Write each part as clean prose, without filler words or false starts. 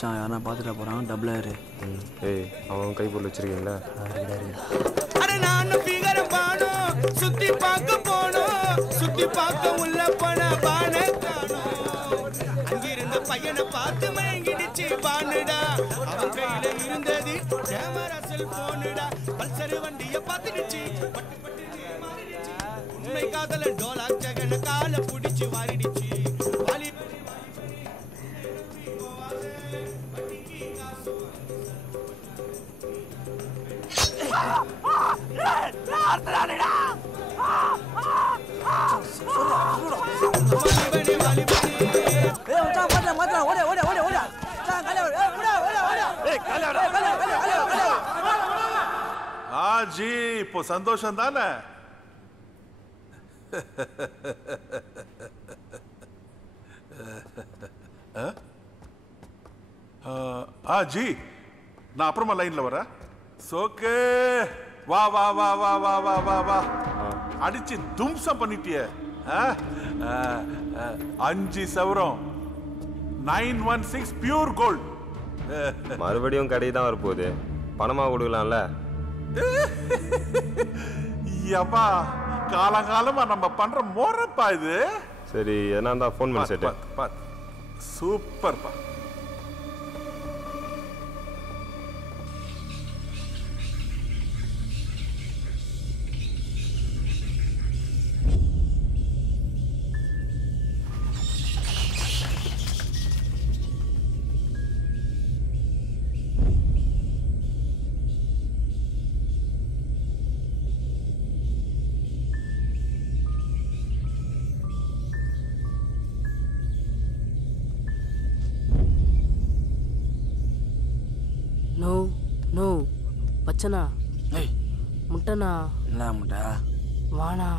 மச்சான் யாரா பார்த்துட்டு போகிறான் டபுள் ஆயிரு. ஏய் அவன் கைப்பொருள் வச்சிருக்கீங்களா? அட நான் ஃபிகர் பாணும் சுத்தி பார்க்க போணும் சுத்தி பார்க்க உள்ள போன பானை காணோம். அங்கிருந்த பையனை பார்த்து மயங்கிடுச்சு பானுடா. அவன் கையில இருந்தது கேமரா செல்போனுடா. பல்சர் வண்டியை பார்த்துடுச்சு பட்டு பட்டு மாறிடுச்சு. உண்மை காதல டோலாக் ஜகன காலை பிடிச்சு வாரிடுச்சு. ஜி இப்போ சந்தோஷம் தானே? ஜி நான் அப்புறமா லைன்ல வரேன். சோகே வா வா வா வா வா வா வா வா அடிச்சு தும்சம் பண்ணிட்டிய. 5 சவரம் 916 பியூர் கோல்ட். மறுபடியும் கடை தான் வரப்போகுது, பணமா கொடுக்கலாம்ல? யப்பா காலங்காலமா நம்ம பண்ற மோரப்பா இது. சரி என்ன தான் ஃபோன் பண்ணி செட். சூப்பர்ப்பா. நோ நோ பச்சனா முட்டனா என்ன முட்டை வானா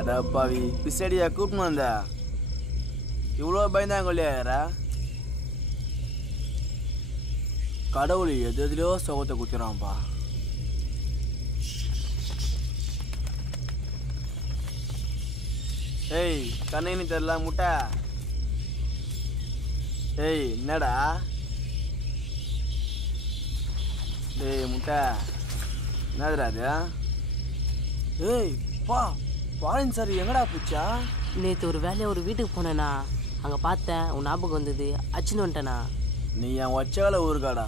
அடப்பாவி பிசடியா கூப்பிட்டு வந்த இவ்வளோ பயந்தாங்க இல்லையாரா? கடவுள் எது எதுலையோ சோகத்தை குத்துறான்ப்பா. ஏய் கண்ணு தெரியல முட்டை. ஏய் என்னடா? ஏய் முட்டை என்னதுடா அது? ஏய் பா பாலின் சார் எங்கடா போச்சா? நேற்று ஒரு வேலையை ஒரு வீட்டுக்கு போனேண்ணா, அங்கே பார்த்தேன் உன் ஞாபகம் வந்தது, அச்சுன்னு வந்துட்டேண்ணா. நீ என் ஒச்சகால ஊருக்காடா.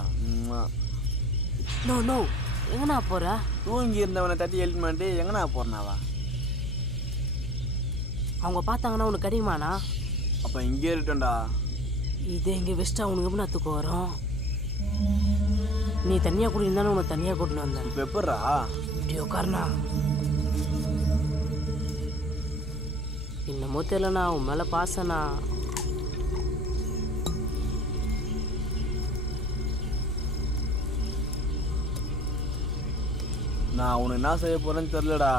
நோ நோ எங்கண்ணா போகிற? தூங்கி இருந்தவனை தட்டி எழுப்பி மாட்டி எங்கண்ணா போறனாவா? அவங்க பார்த்தாங்கன்னா உனக்கு கிடைக்குமாண்ணா? அப்போ இங்கே இருக்கட்டும்டா. இதே இங்கே வெஸ்ட்டாக உனக்கு எப்படி தூக்கம் வரும்? நீ தனியாக கூட இருந்தாலும் உனக்கு தனியாக கூட்டின்னு வந்தேன். இப்போ எப்பட்றா? இப்படி உட்காருண்ணா. இன்னமும் தெரியலண்ணா உன் மேலே பாசண்ணா. நான் உனக்கு என்ன செய்ய போறேன்னு தெரியலடா.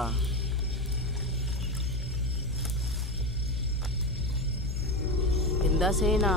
இருந்தா செய்யண்ணா.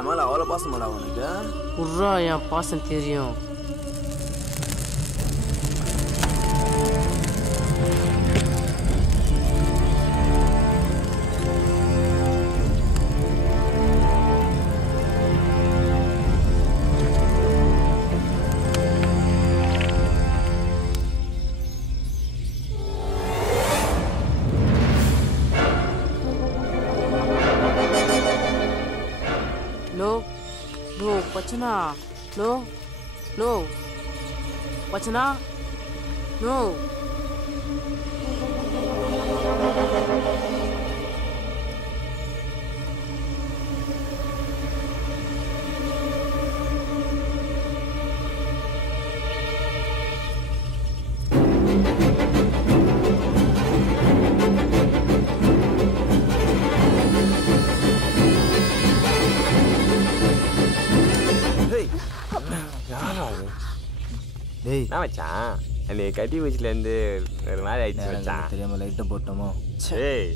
என் மேலே அவ்வளோ பாசமாடா உனக்கு? உர்ரா என் பாசம் தெரியும். நோ நோ பச்சனா நோ நோ பச்சனா நோ டேய் என்ன மச்சான் என்னை கட்டி வச்சுலேருந்து ஒரு மாதிரி ஆயிடுச்சு மச்சான். தெரியாம லைட்டை போட்டோமோ. ஏய்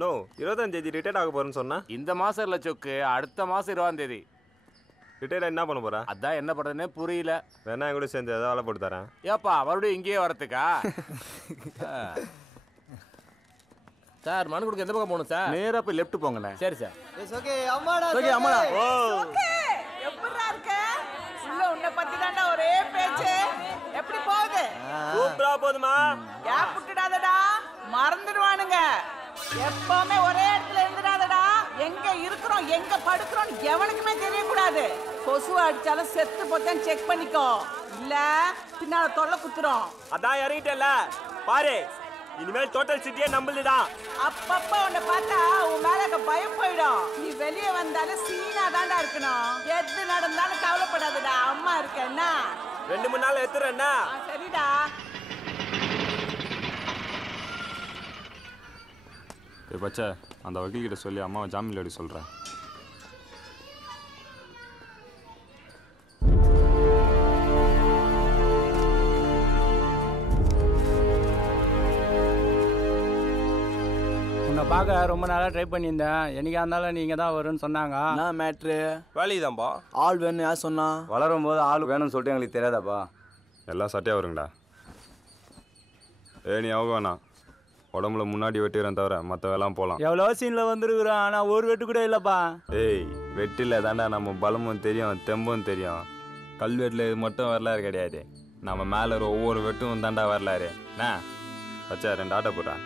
நோ 20ஆம் தேதி ரிட்டையர்ட் ஆக போறேன்னு சொன்னா இந்த மாசம் இல்ல சொக்கு, அடுத்த மாசம் 20ஆம் தேதி. ரிட்டையர்ட் என்ன பண்ண போறா? அதான் என்ன பண்றதுன்னே புரியல. வேணா என் கூட சேர்ந்து ஏதாவது வேலை போட்டு தரேன். ஏப்பா மறுபடியும் இங்கேயே வரத்துக்கா? சார் மனு கொடுக்க எந்த பக்கம் போகணும் சார்? நேரா போய் லெஃப்ட் போங்கண்ணே. சரி சார். ஓகே அம்மாடா. ஓ எப்படிடா இருக்க? உள்ள உன்னை பத்தி தாண்டா ஒரே பேச்சு. எப்படி போகுது? சூப்பரா போதுமா? கேப் விட்டுடாதடா, மறந்துடுவானுங்க. எப்பவுமே ஒரே இடத்துல இருந்துடாதடா. எங்க இருக்கிறோம் எங்க படுக்கிறோம் எவனுக்குமே தெரியக்கூடாது. கொசு அடிச்சாலும் செத்து போத்தேன்னு செக் பண்ணிக்கோ, இல்ல பின்னால தொல்லை குத்துறோம். அதான் இறங்கிட்டல பாரு, இனிமேல் டோட்டல் சிட்டியே நம்மளுதான். அப்பப்ப உன்னை பார்த்தா உன் மேல பயம் போயிடும். நீ வெளியே வந்தாலும் சீனா தாண்டா இருக்கணும். எது நடந்தாலும் கவலைப்படாதடா, அம்மா இருக்கேன்னா. 2-3 நாள் எடுத்துறேன்னா. சரிடா. பச்சை அந்த வக்கீல்கிட்ட சொல்லி அம்மாவை ஜாமீன் எடுக்க சொல்கிறேன். உன்னை பார்க்க ரொம்ப நாளாக ட்ரை பண்ணியிருந்தேன். என்னைக்கா இருந்தாலும் நீங்கள் தான் வரும்னு சொன்னாங்க. என்ன மேட்ரு? வேலைக்குதான்பா. ஆள் வேணும் யார் சொன்னா? வளரும் போது ஆள் வேணும்னு சொல்லிட்டு எங்களுக்கு தெரியாதாப்பா? எல்லாம் சட்டையாக வருங்கடா. நீ அவங்க வேணாம், உடம்புல முன்னாடி வெட்டுக்கிறேன் தவிர மற்ற வேலாம் போகலாம். எவ்வளோ சீனில் வந்துருக்குறோம், ஆனால் ஒரு வெட்டு கூட இல்லைப்பா. ஏய் வெட்டில தாண்டா நம்ம பலமும் தெரியும் தெம்பும் தெரியும். கல்வெட்டில் இது மட்டும் வரலாறு கிடையாது, நம்ம மேலே ஒவ்வொரு வெட்டும் தாண்டா வரலாறு. என்ன பச்சை 2 ஆட்டை போடுறா.